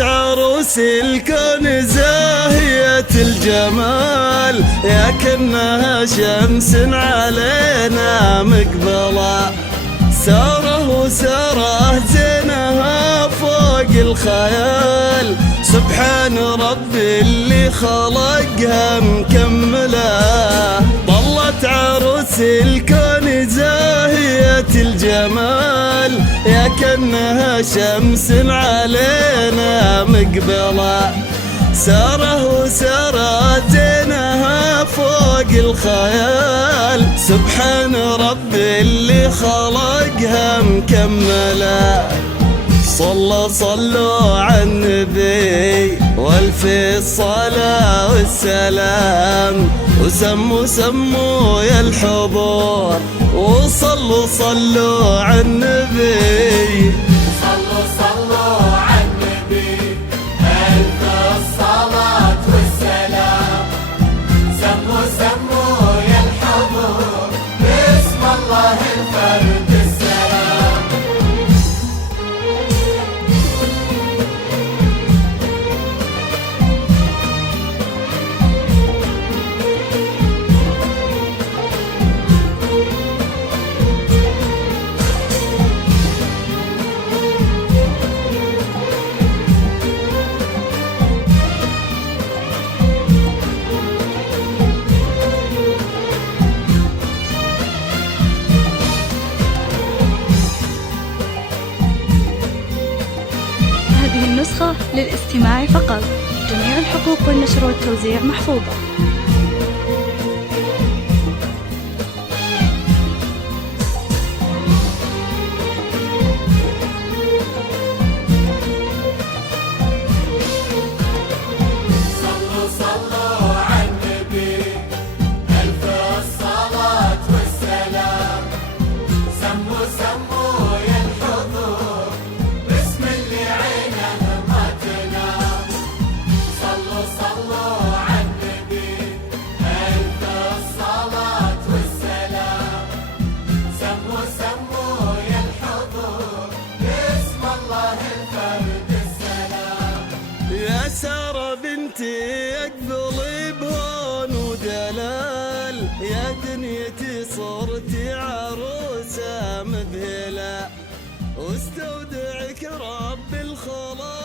عروس الكون زاهية الجمال، ياكنها شمس علينا مقبلة. ساره وساره زينها فوق الخيال، سبحان ربي اللي خلقها مكملة. ظلت عروس الكون زاهية الجمال، ياكنها شمس علينا مقبلة. ساره وساره زينها فوق الخيال، سبحان ربي اللي خلقها مكملة. صلوا على النبي والف الصلاة والسلام، وسموا يا الحضور وصلوا على النبي. صلوا على النبي ألف الصلاة والسلام، سموا يا الحضور باسم الله الفرد السلام. هذه النسخة للاستماع فقط، جميع الحقوق والنشر والتوزيع محفوظة. صلوا على النبي ألف الصلاة والسلام، سموا يا الحضور باسم اللي عينه ما تنام. صلوا على النبي ألف الصلاة والسلام، سموا يا الحضور باسم الله الفرد السلام. يا سارة بنتي اقبلي بهون ودلال، يا دنيتي صرتي عروسة مذهلة، واستودعك رب الخلاق